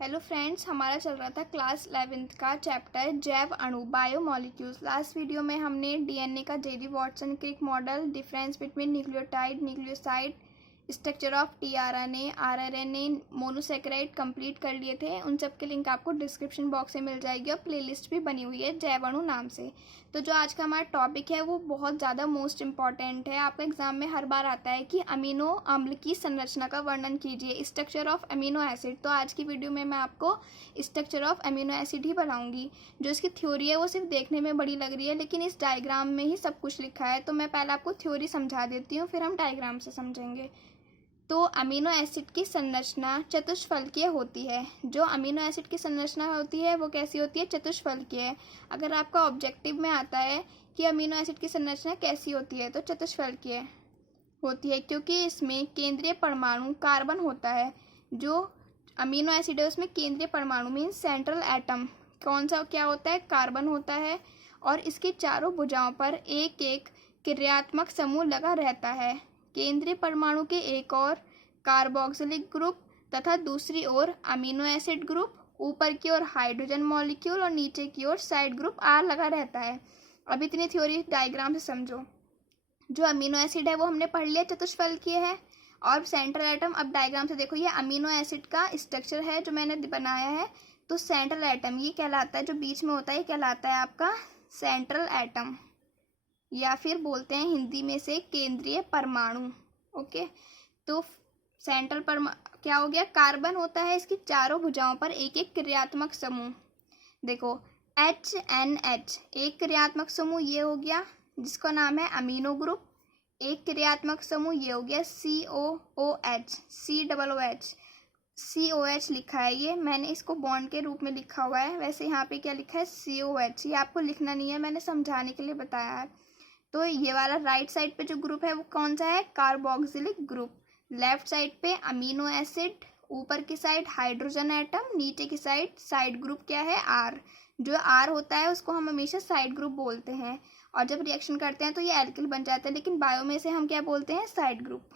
Hello friends, हमारा चल रहा था क्लास 11th का चैप्टर जैव अणु बायोमॉलिक्यूल्स। लास्ट वीडियो में हमने डीएनए का जेरी Watson Crick model, difference between nucleotide nucleoside, structure of tRNA rRNA monosaccharide complete कर लिए थे। उन सब के लिंक आपको डिस्क्रिप्शन बॉक्स में मिल जाएगी और प्लेलिस्ट भी बनी हुई है जैव अणु नाम से। तो जो आज का हमारा टॉपिक है वो बहुत ज़्यादा मोस्ट इम्पॉर्टेंट है। आपका एग्जाम में हर बार आता है कि अमीनो अम्ल की संरचना का वर्णन कीजिए, स्ट्रक्चर ऑफ अमीनो एसिड। तो आज की वीडियो में मैं आपको स्ट्रक्चर ऑफ अमीनो एसिड ही बताऊंगी। जो इसकी थ्योरी है वो सिर्फ देखने में बड़ी लग रही है, लेकिन इस डायग्राम में ही सब कुछ लिखा है। तो मैं पहले आपको थ्योरी समझा देती हूँ, फिर हम डायग्राम से समझेंगे। तो अमीनो एसिड की संरचना चतुष्फलकीय होती है। जो अमीनो एसिड की संरचना होती है वो कैसी होती है? चतुष्फलकीय। अगर आपका ऑब्जेक्टिव में आता है कि अमीनो एसिड की संरचना कैसी होती है तो चतुष्फलकीय होती है, क्योंकि इसमें केंद्रीय परमाणु कार्बन होता है। जो अमीनो एसिड है उसमें केंद्रीय परमाणु मीन्स सेंट्रल एटम कौन सा क्या होता है? कार्बन होता है। और इसके चारों भुजाओं पर एक एक क्रियात्मक समूह लगा रहता है। केंद्रीय परमाणु के एक ओर कार्बोक्सिलिक ग्रुप तथा दूसरी ओर अमीनो एसिड ग्रुप, ऊपर की ओर हाइड्रोजन मॉलिक्यूल और नीचे की ओर साइड ग्रुप आर लगा रहता है। अब इतनी थ्योरी डायग्राम से समझो। जो अमीनो एसिड है वो हमने पढ़ लिया चतुष्फलकीय है और सेंट्रल एटम। अब डायग्राम से देखो, ये अमीनो एसिड का स्ट्रक्चर है जो मैंने बनाया है। तो सेंट्रल एटम ये कहलाता है, जो बीच में होता है ये कहलाता है आपका सेंट्रल एटम, या फिर बोलते हैं हिंदी में से केंद्रीय परमाणु। ओके, तो सेंट्रल परमाणु क्या हो गया? कार्बन होता है। इसकी चारों भुजाओं पर एक एक क्रियात्मक समूह। देखो HNH एक क्रियात्मक समूह ये हो गया, जिसका नाम है अमीनो ग्रुप। एक क्रियात्मक समूह ये हो गया COOH, COOH लिखा है। ये मैंने इसको बॉन्ड के रूप में लिखा हुआ है, वैसे यहाँ पे क्या लिखा है? COH। ये आपको लिखना नहीं है, मैंने समझाने के लिए बताया है। तो ये वाला राइट साइड पे जो ग्रुप है वो कौन सा है? Carboxylic group. लेफ्ट साइड पे अमीनो एसिड, ऊपर की साइड हाइड्रोजन एटम, नीचे की साइड ग्रुप क्या है? आर। जो आर होता है उसको हम हमेशा साइड ग्रुप बोलते हैं, और जब रिएक्शन करते हैं तो ये एल्किल बन जाता है, लेकिन बायो में से हम क्या बोलते हैं? Side group.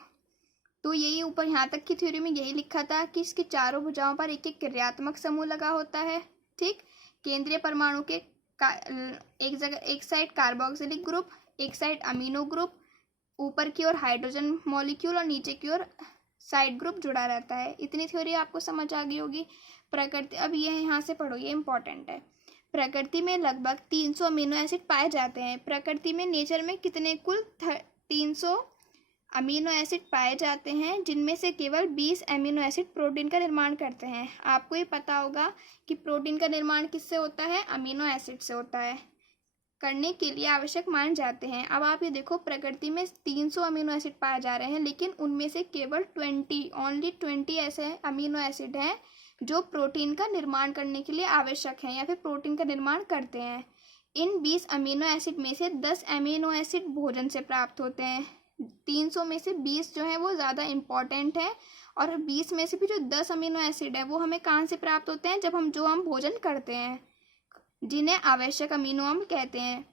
तो यही ऊपर यहाँ तक की थ्योरी में यही लिखा था कि इसकी चारों भुजाओं पर एक एक क्रियात्मक समूह लगा होता है। ठीक, केंद्रीय परमाणु के एक जगह एक साइड कार्बोक्सिलिक ग्रुप, एक साइड अमीनो ग्रुप, ऊपर की ओर हाइड्रोजन मॉलिक्यूल और नीचे की ओर साइड ग्रुप जुड़ा रहता है। इतनी थ्योरी आपको समझ आ गई होगी। प्रकृति, अब ये यहाँ से पढ़ो, ये इंपॉर्टेंट है। प्रकृति में लगभग 300 अमीनो एसिड पाए जाते हैं। प्रकृति में नेचर में कितने? कुल 300 अमीनो एसिड पाए जाते हैं, जिनमें से केवल 20 अमीनो एसिड प्रोटीन का निर्माण करते हैं। आपको ये पता होगा कि प्रोटीन का निर्माण किससे होता है? अमीनो एसिड से होता है, करने के लिए आवश्यक माने जाते हैं। अब आप ये देखो, प्रकृति में 300 अमीनो एसिड पाए जा रहे हैं, लेकिन उनमें से केवल ओनली 20 ऐसे अमीनो एसिड हैं जो प्रोटीन का निर्माण करने के लिए आवश्यक हैं या फिर प्रोटीन का निर्माण करते हैं। इन 20 अमीनो एसिड में से 10 अमीनो एसिड भोजन से प्राप्त होते हैं। 300 में से 20 जो है वो ज़्यादा इम्पॉर्टेंट है, और 20 में से भी जो 10 अमीनो एसिड है वो हमें कहाँ से प्राप्त होते हैं? जब हम भोजन करते हैं, जिन्हें आवश्यक अमीनो अम्ल कहते हैं।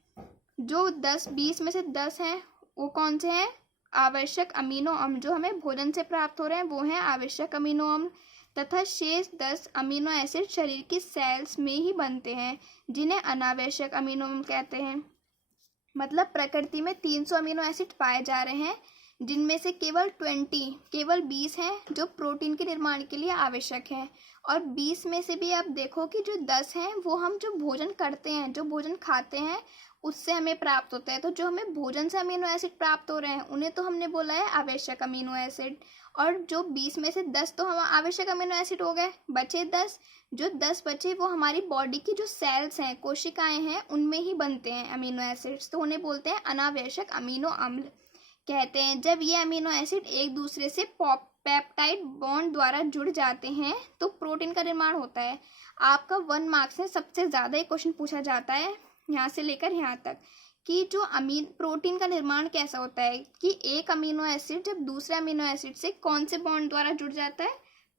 जो 20 में से 10 हैं वो कौन से हैं? आवश्यक अमीनो अम्ल। जो हमें भोजन से प्राप्त हो रहे हैं वो हैं आवश्यक अमीनो अम्ल, तथा शेष 10 अमीनो एसिड शरीर की सेल्स में ही बनते हैं, जिन्हें अनावश्यक अमीनो अम्ल कहते हैं। मतलब प्रकृति में 300 अमीनो एसिड पाए जा रहे हैं, जिनमें से केवल 20 हैं जो प्रोटीन के निर्माण के लिए आवश्यक हैं, और 20 में से भी आप देखो कि जो 10 हैं वो हम जो भोजन करते हैं, जो भोजन खाते हैं उससे हमें प्राप्त होता है। तो जो हमें भोजन से अमीनो एसिड प्राप्त हो रहे हैं उन्हें तो हमने बोला है आवश्यक अमीनो एसिड, और जो 20 में से 10 तो हम आवश्यक अमीनो एसिड हो गए, बचे 10। जो 10 बचे वो हमारी बॉडी की जो सेल्स हैं, कोशिकाएं हैं, उनमें ही बनते हैं अमीनो एसिड्स, तो उन्हें बोलते हैं अनावश्यक अमीनो अम्ल कहते हैं। जब ये अमीनो एसिड एक दूसरे से पेप्टाइड बॉन्ड द्वारा जुड़ जाते हैं तो प्रोटीन का निर्माण होता है। आपका 1 मार्क्स में सबसे ज़्यादा ये क्वेश्चन पूछा जाता है यहाँ से लेकर यहाँ तक, कि जो प्रोटीन का निर्माण कैसा होता है, कि एक अमीनो एसिड जब दूसरे अमीनो एसिड से कौन से बॉन्ड द्वारा जुड़ जाता है?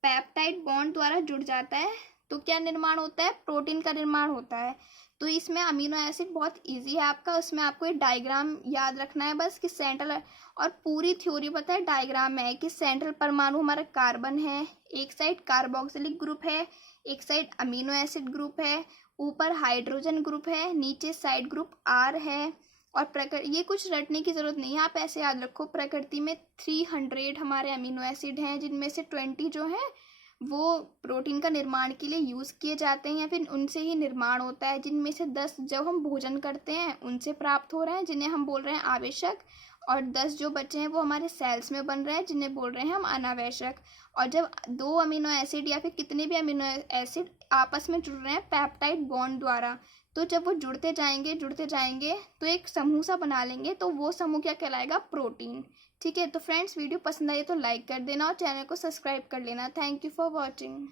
पेप्टाइड बॉन्ड द्वारा जुड़ जाता है, तो क्या निर्माण होता है, प्रोटीन का निर्माण होता है। तो इसमें अमीनो एसिड बहुत इजी है आपका, उसमें आपको एक डायग्राम याद रखना है बस कि सेंट्रल, और पूरी थ्योरी पता है डायग्राम में है कि सेंट्रल परमाणु हमारा कार्बन है, एक साइड कार्बोक्सिलिक ग्रुप है, एक साइड अमीनो एसिड ग्रुप है, ऊपर हाइड्रोजन ग्रुप है, नीचे साइड ग्रुप आर है। और ये कुछ रटने की जरूरत नहीं है, आप ऐसे याद रखो, प्रकृति में 300 हमारे अमीनो एसिड हैं, जिनमें से 20 जो हैं वो प्रोटीन का निर्माण के लिए यूज़ किए जाते हैं या फिर उनसे ही निर्माण होता है, जिनमें से 10 जब हम भोजन करते हैं उनसे प्राप्त हो रहे हैं, जिन्हें हम बोल रहे हैं आवश्यक, और 10 जो बचे हैं वो हमारे सेल्स में बन रहे हैं, जिन्हें बोल रहे हैं हम अनावश्यक। और जब 2 अमीनो एसिड या फिर कितने भी अमीनो एसिड आपस में जुड़ रहे हैं पेप्टाइड बॉन्ड द्वारा, तो जब वो जुड़ते जाएंगे तो एक समूह सा बना लेंगे, तो वो समूह क्या कहलाएगा, प्रोटीन। ठीक है, तो फ्रेंड्स वीडियो पसंद आई तो लाइक कर देना और चैनल को सब्सक्राइब कर लेना। Thank you for watching.